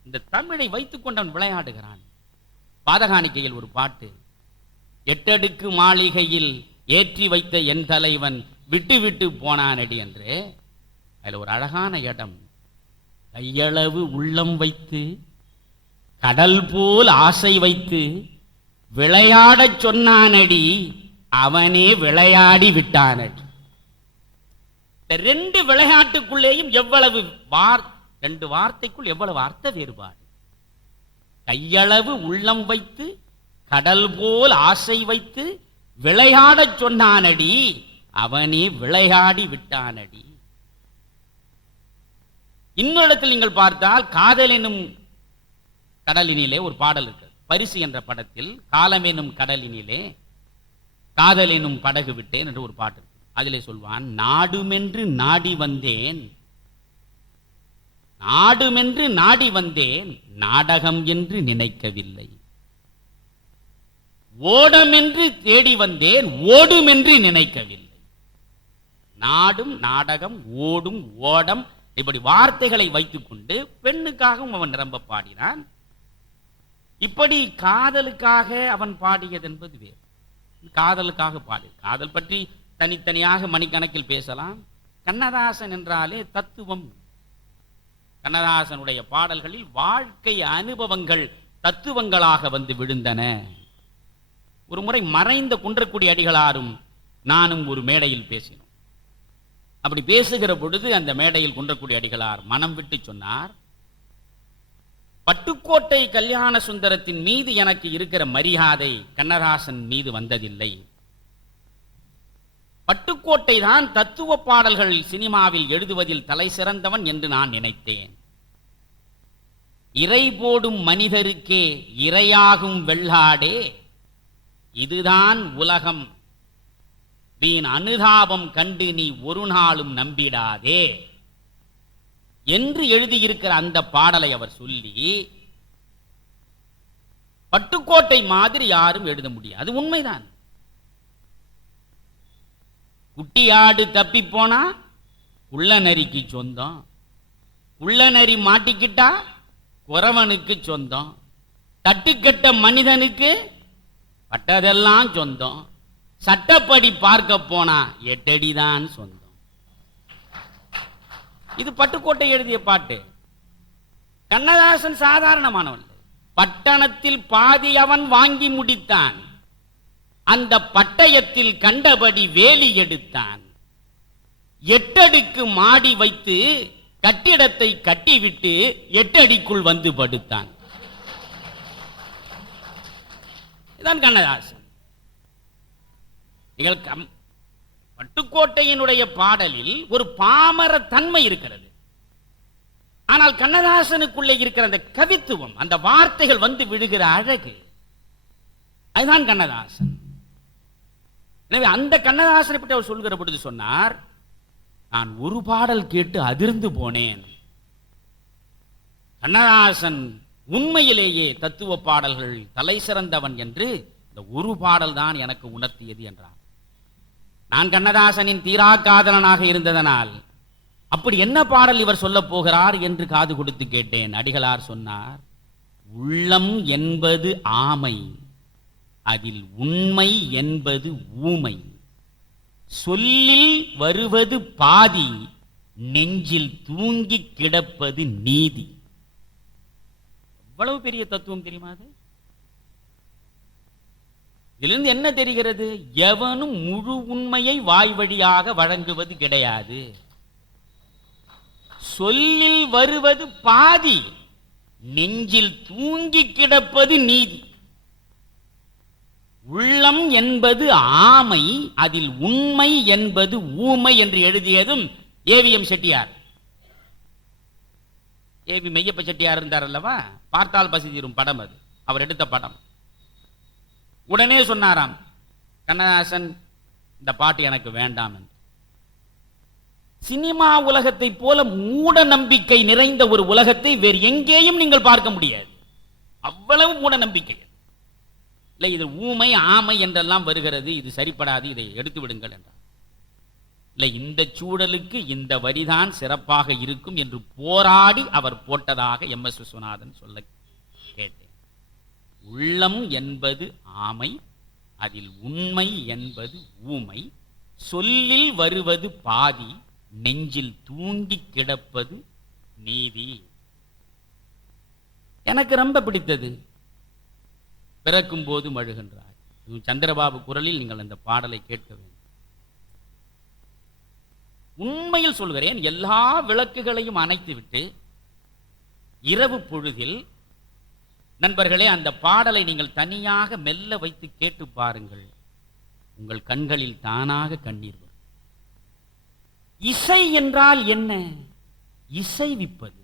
இந்த தமிழை வைத்துக் கொண்டு அவன் விளையாடுகிறான். பாதகாணிக்கையில் ஒரு பாட்டு, எட்டடுக்கு மாளிகையில் ஏற்றி வைத்த என் தலைவன் விட்டு விட்டு போனானடி என்று. அதில் ஒரு அழகான இடம், கையளவு உள்ளம் வைத்து கடல் போல் ஆசை வைத்து விளையாடச் சொன்னானடி, அவனே விளையாடி விட்டானடி. இந்த ரெண்டு விளையாட்டுக்குள்ளேயும் எவ்வளவு ரெண்டு வார்த்தைக்குள் எவ்வளவு அர்த்த வேறுபாடு. கையளவு உள்ளம் வைத்து கடல் போல் ஆசை வைத்து விளையாடச் சொன்னானடி, அவனே விளையாடி விட்டானடி. இன்னொரு இடத்தில் நீங்கள் பார்த்தால் காதல் எனும் கடலினிலே ஒரு பாடல் இருக்கு. பரிசு என்ற படத்தில் காலம் எனும் கடலினிலே காதல் எனும் படகு விட்டேன் என்று ஒரு பாட்டு இருக்கு. அதிலே சொல்வான், நாடுமென்று நாடி வந்தேன், நாடுமென்று நாடி வந்தேன், நாடகம் என்று நினைக்கவில்லை. ஓடமென்று தேடி வந்தேன், ஓடும் என்று நினைக்கவில்லை. நாடும் நாடகம் ஓடும் ஓடம் இப்படி வார்த்தைகளை வைத்துக் கொண்டு பெண்ணுக்காகவும் அவன் நிரம்ப பாடினான். இப்படி காதலுக்காக அவன் பாடியது என்பது வேறு. காதலுக்காக பாடி, காதல் பற்றி தனித்தனியாக மணிக்கணக்கில் பேசலாம். கண்ணதாசன் என்றாலே தத்துவம். கண்ணதாசனுடைய பாடல்களில் வாழ்க்கை அனுபவங்கள் தத்துவங்களாக வந்து விழுந்தன. ஒரு முறை மறைந்த குன்றக்குடி அடிகளாரும் நானும் ஒரு மேடையில் பேசினோம். அப்படி பேசுகிற பொழுது அந்த மேடையில் குன்றக்குடி அடிகளார் மனம் விட்டு சொன்னார், பட்டுக்கோட்டை கல்யாண சுந்தரத்தின் மீது எனக்கு இருக்கிற மரியாதை கண்ணதாசன் மீது வந்ததில்லை. பட்டுக்கோட்டை தான் தத்துவ பாடல்கள் சினிமாவில் எழுதுவதில் தலை சிறந்தவன் என்று நான் நினைத்தேன். இறை போடும் மனிதருக்கே இரையாகும் வெள்ளாடே, இதுதான் உலகம், வீண் அனுதாபம் கண்டு நீ ஒரு நாளும் நம்பிடாதே என்று எழுதியிருக்கிற அந்த பாடலை அவர் சொல்லி, பட்டுக்கோட்டை மாதிரி யாரும் எழுத முடியாது. அது உண்மைதான். குட்டியாடு தப்பி போனா உள்ள நரிக்கு சொந்தம், உள்ள நரி மாட்டிக்கிட்டா குறவனுக்கு சொந்தம், தட்டுக்கட்ட மனிதனுக்கு பட்டதெல்லாம் சொந்தம், சட்டப்படி பார்க்க போனா 8 அடிதான் சொந்தம். இது பட்டுக்கோட்டை எழுதிய பாட்டு. கண்ணதாசன் சாதாரணமானவன். பட்டணத்தில் பாதி அவன் வாங்கி முடித்தான், அந்த பட்டயத்தில் கண்டபடி வேலி எடுத்தான், 8 அடுக்கு மாடி வைத்து கட்டிடத்தை கட்டிவிட்டு 8 அடிக்குள் வந்து படுத்தான். இதான் கண்ணதாசன். பட்டுக்கோட்டையினுடைய பாடலில் ஒரு பாமர தன்மை இருக்கிறது. ஆனால் கண்ணதாசனுக்குள்ளே இருக்கிற அந்த கவித்துவம், அந்த வார்த்தைகள் வந்து விழுகிற அழகு, அதுதான் கண்ணதாசன். எனவே அந்த கண்ணதாசனை பற்றி அவர் சொல்கிற பொழுது சொன்னார், நான் ஒரு பாடல் கேட்டு அதிர்ந்து போனேன். கண்ணதாசன் உண்மையிலேயே தத்துவ பாடல்கள் தலை சிறந்தவன் என்று இந்த ஒரு பாடல் தான் எனக்கு உணர்த்தியது என்றார். நான் கண்ணதாசனின் தீரா காதலனாக இருந்ததனால் அப்படி என்ன பாடல் இவர் சொல்ல போகிறார் என்று காது கொடுத்து கேட்டேன். அடிகளார் சொன்னார், உள்ளம் என்பது ஆமை, அதில் உண்மை என்பது ஊமை, சொல்லில் வருவது பாதி, நெஞ்சில் தூங்கி கிடப்பது நீதி. எவ்வளவு பெரிய தத்துவம் தெரியுமா அது? இதிலிருந்து என்ன தெரிகிறது? எவனும் முழு உண்மையை வாய் வழியாக வழங்குவது கிடையாது. சொல்லில் வருவது பாதி, நெஞ்சில் தூங்கி கிடப்பது நீதி. உள்ளம் என்பது ஆமை, அதில் உண்மை என்பது ஊமை என்று எழுதியதும் ஏவிஎம் செட்டியார். ஏவி மெய்யப்ப செட்டியார் இருந்தார் அல்லவா, பார்த்தால் பசி தீரும் படம் அது, அவர் எடுத்த படம். உடனே சொன்னாராம், கண்ணதாசன் இந்த பாட்டு எனக்கு வேண்டாம் என்று. சினிமா உலகத்தை போல மூட நம்பிக்கை நிறைந்த ஒரு உலகத்தை வேறு எங்கேயும் நீங்கள் பார்க்க முடியாது. அவ்வளவு மூட நம்பிக்கை. இல்லை, இது ஊமை ஆமை என்றெல்லாம் வருகிறது, இது சரிப்படாது, இதை எடுத்து விடுங்கள் என்றார். இல்லை, இந்த சூழலுக்கு இந்த வரிதான் சிறப்பாக இருக்கும் என்று போராடி அவர் போட்டதாக எம்.எஸ். விஸ்வநாதன் சொல்ல கேட்டேன். உள்ளம் என்பது ஆமை, அதில் உண்மை என்பது ஊமை, சொல்லில் வருவது பாதி, நெஞ்சில் தூங்கி கிடப்பது நீதி. எனக்கு ரொம்ப பிடித்தது. பிறக்கும் போது அழுகின்றாய், சந்திரபாபு குரலில் நீங்கள் அந்த பாடலை கேட்க வேண்டும். உண்மையில் சொல்கிறேன், எல்லா விளக்குகளையும் அணைத்துவிட்டு இரவு பொழுதில் நண்பர்களே அந்த பாடலை நீங்கள் தனியாக மெல்ல வைத்து கேட்டு பாருங்கள், உங்கள் கண்களில் தானாக கண்ணீர் வரும். இசை என்றால் என்ன? இசைவிப்பது.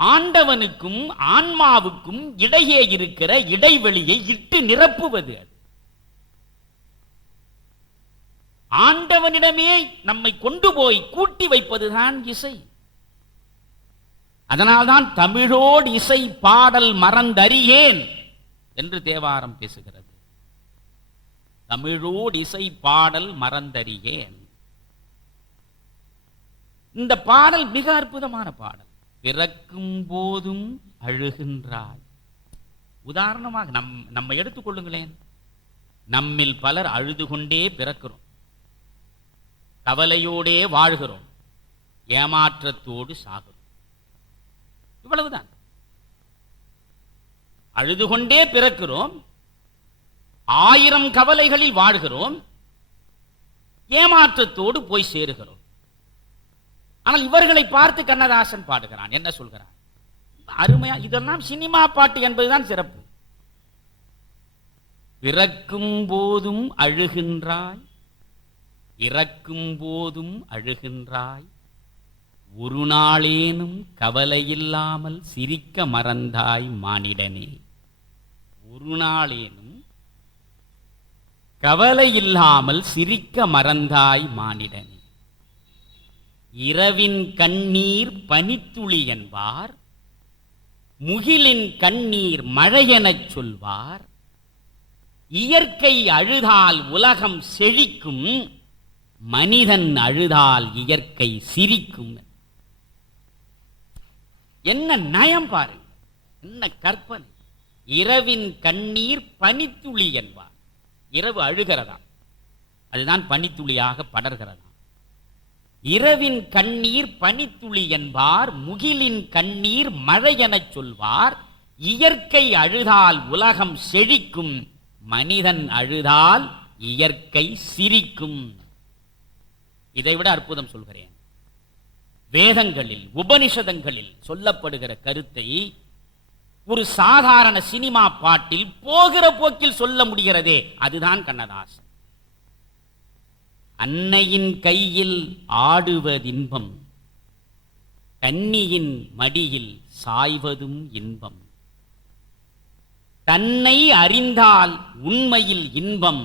ஆண்டவனுக்கும் ஆன்மாவுக்கும் இடையே இருக்கிற இடைவெளியை இட்டு நிரப்புவது. அது ஆண்டவனிடமே நம்மை கொண்டு போய் கூட்டி வைப்பதுதான் இசை. அதனால்தான் தமிழோடு இசை பாடல் மறந்தறியேன் என்று தேவாரம் பேசுகிறது. தமிழோடு இசை பாடல் மறந்தறியேன். இந்த பாடல் மிக அற்புதமான பாடல். பிறக்கும் போதும் அழுகின்றாய். உதாரணமாக நம்ம எடுத்துக்கொள்ளுங்களேன். நம்மில் பலர் அழுது கொண்டே பிறக்கிறோம், கவலையோடே வாழ்கிறோம், ஏமாற்றத்தோடு சாகிறோம். இவ்வளவுதான். அழுது கொண்டே பிறக்கிறோம், 1000 கவலைகளில் வாழ்கிறோம், ஏமாற்றத்தோடு போய் சேருகிறோம். ஆனால் இவர்களை பார்த்து கண்ணதாசன் பாடுகிறான். என்ன சொல்கிறான்? அருமையா, இதெல்லாம் சினிமா பாட்டு என்பதுதான் சிறப்பு. பிறக்கும் போதும் அழுகின்றாய், இறக்கும் போதும் அழுகின்றாய், ஒரு நாளேனும் கவலையில்லாமல் சிரிக்க மறந்தாய் மானிடனே. ஒரு நாளேனும் கவலையில்லாமல் சிரிக்க மறந்தாய் மானிடனே. இரவின் கண்ணீர் பனித்துளி என்பார், முகிலின் கண்ணீர் மழையெனச் சொல்வார். இயற்கை அழுதால் உலகம் செழிக்கும், மனிதன் அழுதால் இயற்கை சிரிக்கும். என்ன நயம் பாருங்க, என்ன கற்பனை. இரவின் கண்ணீர் பனித்துளி என்பார். இரவு அழுகிறதா, அதுதான் பனித்துளியாக படர்கிறதா. இரவின் கண்ணீர் பனித்துளி என்பார், முகிலின் கண்ணீர் மழை எனச் சொல்வார். இயற்கை அழுதால் உலகம் செழிக்கும், மனிதன் அழுதால் இயற்கை சிரிக்கும். இதைவிட அற்புதம் சொல்கிறேன். வேதங்களில் உபனிஷதங்களில் சொல்லப்படுகிற கருத்தை ஒரு சாதாரண சினிமா பாட்டில் போகிற போக்கில் சொல்ல முடிகிறதே, அதுதான் கண்ணதாசன். அன்னையின் கையில் ஆடுவதின்பம், கன்னியின் மடியில் சாய்வதும் இன்பம். தன்னை அறிந்தால் உண்மையில் இன்பம்,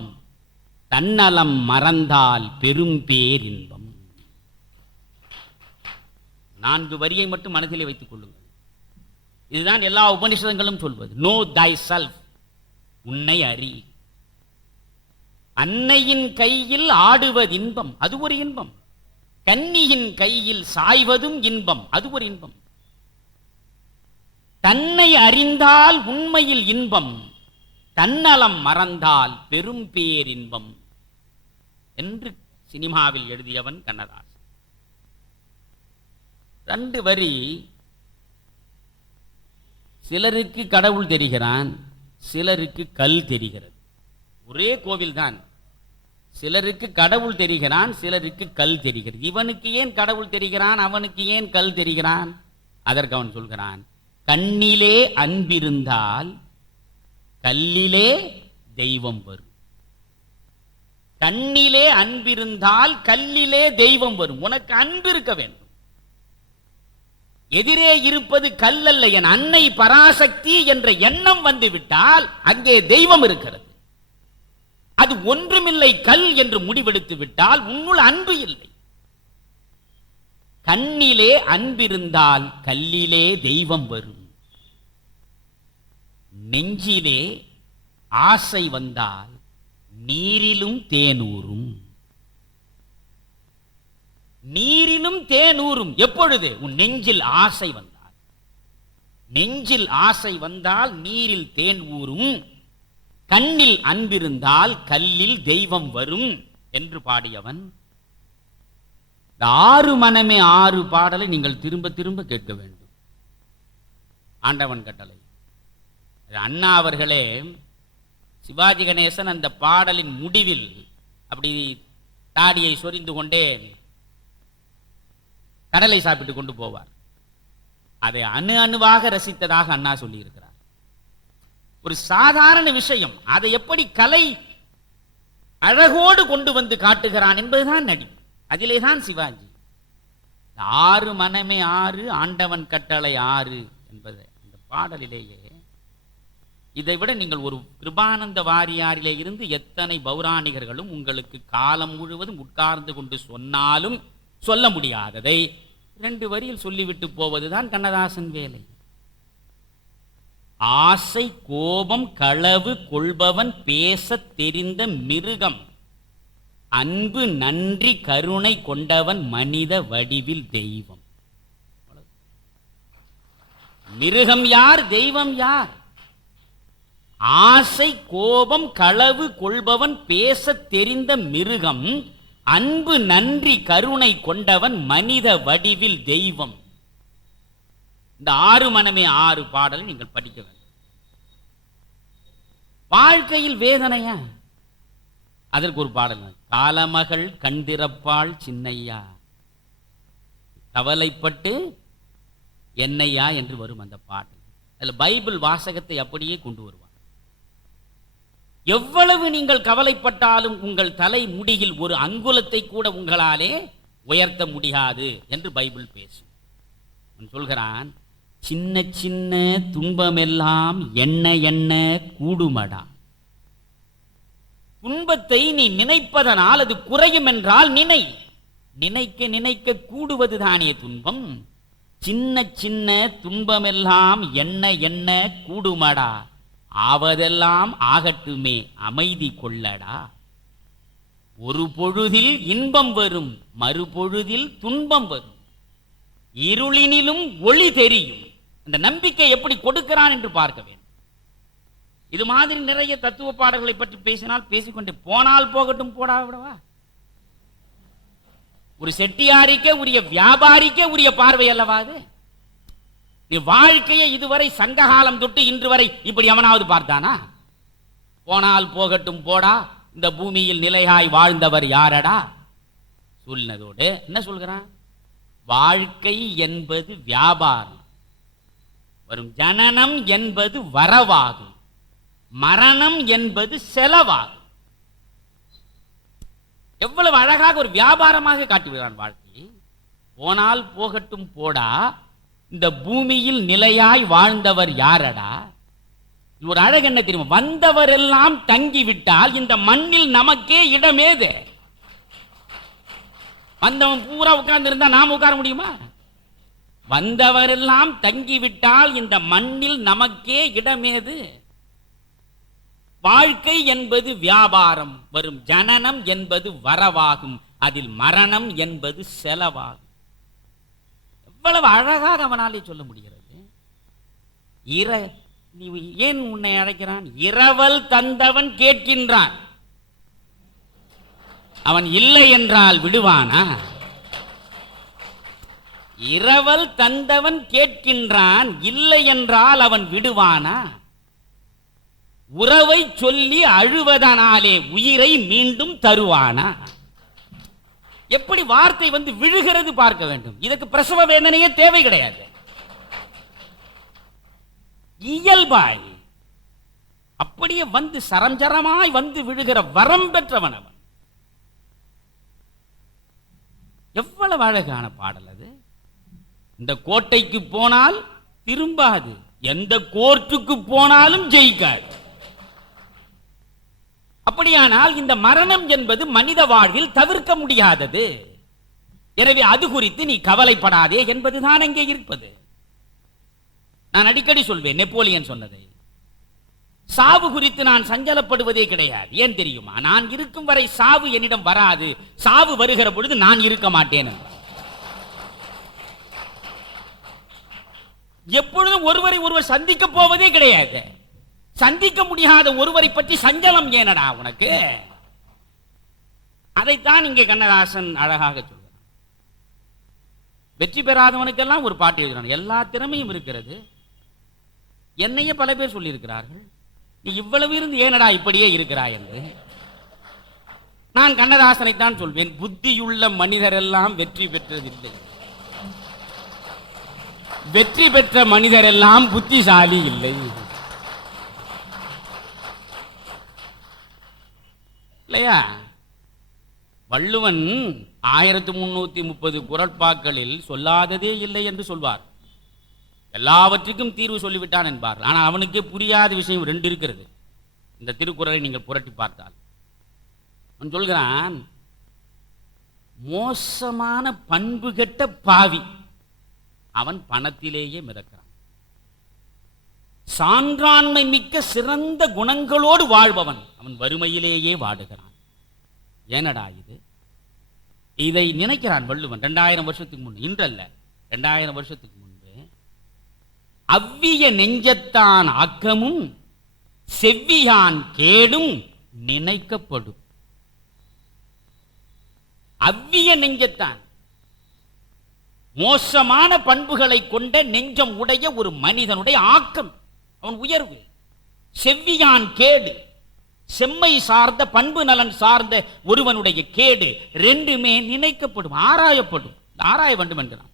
தன்னலம் மறந்தால் பெரும் பேரின்பம். 4 வரியை மட்டும் மனதிலே வைத்துக் கொள்ளுங்கள். இதுதான் எல்லா உபனிஷதங்களும் சொல்வது. நோ தை செல்ஃப், உன்னை அறி. அன்னையின் கையில் ஆடுவது இன்பம், அது ஒரு இன்பம். கன்னியின் கையில் சாய்வதும் இன்பம், அது ஒரு இன்பம். தன்னை அறிந்தால் உண்மையில் இன்பம், தன்னலம் மறந்தால் பெரும் பேரின்பம் என்று சினிமாவில் எழுதியவன் கண்ணதாசன். 2 வரி. சிலருக்கு கடவுள் தெரிகிறான், சிலருக்கு கல் தெரிகிறது. ஒரே கோவில் தான், சிலருக்கு கடவுள் தெரிகிறான், சிலருக்கு கல் தெரிகிறது. இவனுக்கு ஏன் கடவுள் தெரிகிறான், அவனுக்கு ஏன் கல் தெரிகிறான்? அதற்கு அவன் சொல்கிறான், கண்ணிலே அன்பிருந்தால் கல்லிலே தெய்வம் வரும். கண்ணிலே அன்பிருந்தால் கல்லிலே தெய்வம் வரும். உனக்கு அன்பு இருக்க வேண்டும். எதிரே இருப்பது கல் அல்ல, என் அன்னை பராசக்தி என்ற எண்ணம் வந்து விட்டால் அங்கே தெய்வம் இருக்கிறது. அது ஒன்றுமில்லை கல் என்று முடிவெடுத்து விட்டால் உன்னுள் அன்பு இல்லை. கண்ணிலே அன்பிருந்தால் கல்லிலே தெய்வம் வரும். நெஞ்சிலே ஆசை வந்தால் நீரிலும் தேனூரும். நீரிலும் தேனூரும் எப்பொழுது? உன் நெஞ்சில் ஆசை வந்தால். நெஞ்சில் ஆசை வந்தால் நீரில் தேன் ஊரும். கண்ணில் அன்பிருந்தால் கல்லில் தெய்வம் வரும் என்று பாடியவன். 6 மனமே 6 பாடலை நீங்கள் திரும்ப திரும்ப கேட்க வேண்டும். ஆண்டவன் கட்டளை. அண்ணா அவர்களே, சிவாஜி கணேசன் அந்த பாடலின் முடிவில் அப்படி தாடியை சொரிந்து கொண்டே கடலை சாப்பிட்டு கொண்டு போவார். அதை அணு அணுவாக ரசித்ததாக அண்ணா சொல்லி இருக்கிறார். ஒரு சாதாரண விஷயம், அதை எப்படி கலை அழகோடு கொண்டு வந்து காட்டுகிறான் என்பதுதான் நடிப்பு. அதிலேதான் சிவாஜி. 6 மனமே 6 ஆண்டவன் கட்டளை 6 என்பது இந்த பாடலிலேயே. இதை விட நீங்கள் ஒரு கிருபானந்த வாரியாரிலே இருந்து எத்தனை பௌராணிகர்களும் உங்களுக்கு காலம் முழுவதும் உட்கார்ந்து கொண்டு சொன்னாலும் சொல்ல முடியாததை 2 வரியில் சொல்லிவிட்டு போவதுதான் கண்ணதாசன் வேலை. ஆசை கோபம் களவு கொள்பவன் பேச தெரிந்த மிருகம், அன்பு நன்றி கருணை கொண்டவன் மனித வடிவில் தெய்வம். மிருகம் யார், தெய்வம் யார்? ஆசை கோபம் களவு கொள்பவன் பேச தெரிந்த மிருகம், அன்பு நன்றி கருணை கொண்டவன் மனித வடிவில் தெய்வம். இந்த 6 மனமே 6 பாடலை நீங்கள் படிக்க வேண்டும். வாழ்க்கையில் வேதனையா? அதற்கு ஒரு பாடல். காலமகள் கண்திறப்பாள் சின்னையா, கவலைப்பட்டு என்னையா என்று வரும் அந்த பாட்டு. அதில் பைபிள் வாசகத்தை அப்படியே கொண்டு வருவார். எவ்வளவு நீங்கள் கவலைப்பட்டாலும் உங்கள் தலை முடியில் ஒரு அங்குலத்தை கூட உங்களாலே உயர்த்த முடியாது என்று பைபிள் பேசும். சொல்கிறான், சின்ன சின்ன துன்பமெல்லாம் எண்ண எண்ண கூடுமடா. துன்பத்தை நீ நினைப்பதனால் அது குறையும் என்றால் நினை. நினைக்க நினைக்க கூடுவதுதானே துன்பம். சின்ன சின்ன துன்பமெல்லாம் எண்ண எண்ண கூடுமடா, ஆவதெல்லாம் ஆகட்டுமே அமைதி கொள்ளடா. ஒரு பொழுதில் இன்பம் வரும், மறுபொழுதில் துன்பம் வரும், இருளினிலும் ஒளி தெரியும். அந்த நம்பிக்கை எப்படி கொடுக்கிறான் என்று பார்க்க வேண்டும். இது மாதிரி நிறைய தத்துவ பாடல்களை பற்றி பேசினால் பேசிக்கொண்டே போனால் போகட்டும், போடா விடவா. ஒரு செட்டியாரிக்க உரிய வியாபாரிக்க உரிய பார்வை அல்லவா அது? நீ வாழ்க்கையை இதுவரை சங்ககாலம் தொட்டு இன்று வரை இப்படி எவனாவது பார்த்தானா? போனால் போகட்டும் போடா, இந்த பூமியில் நிலையாய் வாழ்ந்தவர் யாரடா சொல்னதோடு என்ன சொல்கிறான்? வாழ்க்கை என்பது வியாபாரம், வரும் ஜனனம் என்பது வரவாகும், மரணம் என்பது செலவாகும். எவ்வளவு அழகாக ஒரு வியாபாரமாக காட்டுகிறான் வாழ்க்கை. போனால் போகட்டும் போடா, இந்த பூமியில் நிலையாய் வாழ்ந்தவர் யாரடா. ஒரு அழகு என்ன தெரியுமா? வந்தவர் எல்லாம் தங்கிவிட்டால் இந்த மண்ணில் நமக்கே இடமேது. வந்தவன் பூரா உட்கார்ந்து இருந்தா நாம் உட்கார முடியுமா? வந்தவரெல்லாம் தங்கிவிட்டால் இந்த மண்ணில் நமக்கே இடமேது. வாழ்க்கை என்பது வியாபாரம், வரும் ஜனனம் என்பது வரவாகும், அதில் மரணம் என்பது செலவாகும். எவ்வளவு அழகாக அவனாலே சொல்ல முடிகிறது. நீ ஏன் உன்னை அழைக்கிறான்? இரவல் தந்தவன் கேட்கின்றான், அவன் இல்லை என்றால் விடுவானா? இரவல் தந்தவன் கேட்கின்றான், இல்லை என்றால் அவன் விடுவானா? உறவை சொல்லி அழுவதனாலே உயிரை மீண்டும் தருவானா? எப்படி வார்த்தை வந்து விழுகிறது பார்க்க வேண்டும். இதற்கு பிரசவ வேதனையே தேவை கிடையாது. இயல்பாய் அப்படியே வந்து சரஞ்சரமாய் வந்து விழுகிற வரம் பெற்றவன் அவன். எவ்வளவு அழகான பாடல் அது. இந்த கோட்டைக்கு போனால் திரும்பாது, எந்த கோர்ட்டுக்கு போனாலும் ஜெயிக்காது. அப்படியானால் இந்த மரணம் என்பது மனித வாழ்வில் தவிர்க்க முடியாதது. எனவே அது குறித்து நீ கவலைப்படாதே என்பதுதான் அங்கே இருப்பது. நான் அடிக்கடி சொல்வேன், நெப்போலியன் சொன்னதை, சாவு குறித்து நான் சஞ்சலப்படுவதே கிடையாது. ஏன் தெரியுமா? நான் இருக்கும் வரை சாவு என்னிடம் வராது, சாவு வருகிற பொழுது நான் இருக்க மாட்டேன். எப்பொழுதும் ஒருவரை ஒருவர் சந்திக்க போவதே கிடையாது. சந்திக்க முடியாத ஒருவரை பற்றி சஞ்சலம் ஏனடா உனக்கு? அதைத்தான் இங்கே கண்ணதாசன் அழகாக சொல்கிறான். வெற்றி பெறாதவனுக்கெல்லாம் ஒரு பாட்டு எழுதுறான். எல்லா திறமையும் இருக்கிறது, என்னையே பல பேர் சொல்லி இருக்கிறார்கள், நீ இவ்வளவு இருந்து ஏனடா இப்படியே இருக்கிறாய் என்று. நான் கண்ணதாசனைத்தான் சொல்வேன், புத்தியுள்ள மனிதர் எல்லாம் வெற்றி பெற்றதில்லை, வெற்றி பெற்ற மனிதர் எல்லாம் புத்திசாலி இல்லை. இல்லையா? வள்ளுவன் 1330 குறட்பாக்களில் சொல்லாததே இல்லை என்று சொல்வார். எல்லாவற்றுக்கும் தீர்வு சொல்லிவிட்டான் என்பார். ஆனால் அவனுக்கே புரியாத விஷயம் 2 இருக்கிறது. இந்த திருக்குறளை நீங்கள் புரட்டி பார்த்தால் அவன் சொல்கிறான், மோசமான பண்பு கெட்ட பாவி அவன் பணத்திலேயே மிதக்கிறான், சான்றாண்மை மிக்க சிறந்த குணங்களோடு வாழ்பவன் அவன் வறுமையிலேயே வாடுகிறான். ஏனடா இது? இதை நினைக்கிறான் வள்ளுவன் 2000 வருஷத்துக்கு முன், இன்றல்ல 2000 வருஷத்துக்கு முன்பு. அவ்விய நெஞ்சத்தான் ஆக்கமும் செவ்வியான் கேடும் நினைக்கப்படும். அவ்விய நெஞ்சத்தான், மோசமான பண்புகளை கொண்ட நெஞ்சம் உடைய ஒரு மனிதனுடைய ஆக்கம் அவன் உயர்வு. செவ்வியான் கேடு, செம்மை சார்ந்த பண்பு நலன் சார்ந்த ஒருவனுடைய கேடு, ரெண்டுமே நினைக்கப்படும், ஆராயப்படும். ஆராய வேண்டும் என்கிறான்.